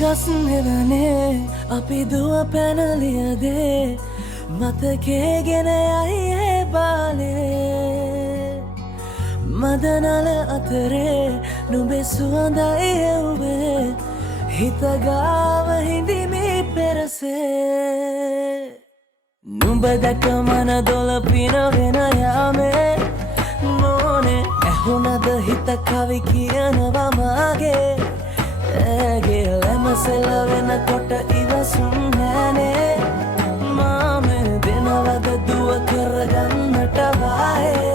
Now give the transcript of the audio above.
ගස් නෙවනේ අපි දුව පැනලියදේ මතකේ ගෙන යයි ඒ බාලේ මදනල අතරේ නුඹේ සුවඳයි එව්වේ හිතගාව හිඳිමි පෙරසේ නුඹ දැක මන දොළ පිනවෙන යාමේ මොනේ ඇහුණද හිත කවි කියනවා මාගේ ඇගේ ලැමසෙල වෙනකොට ඉවසුම් නෑනේ මාමේ දෙනවද දුව කරගන්නට වායේ